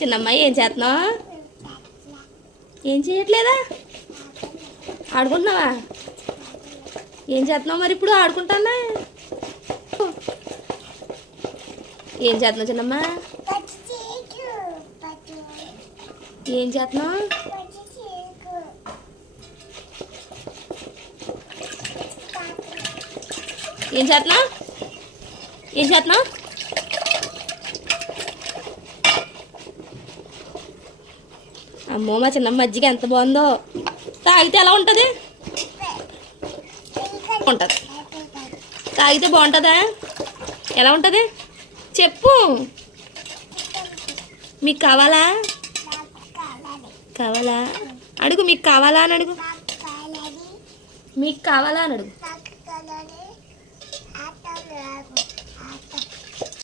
చిన్నమ్మాయి ఏం చేస్తున్నావు? ఏం చేయట్లేదా? ఆడుకుంటున్నావా? ఏం చేస్తున్నావు మరి ఇప్పుడు? ఆడుకుంటానా? ఏం చేస్తున్నావు చిన్నమ్మ? ఏం చేస్తున్నావు? ఏం చేస్తున్నావు? ఏం చేస్తున్నావు? అమ్మో మా చిన్నమ్మ మజ్జిగ ఎంత బాగుందో. తాగితే ఎలా ఉంటుంది? ఉంటుంది. తాగితే బాగుంటుందా? ఎలా ఉంటుంది చెప్పు. మీకు కావాలా? కావాలా అడుగు. మీకు కావాలా అని అడుగు. మీకు కావాలా అని అడుగు.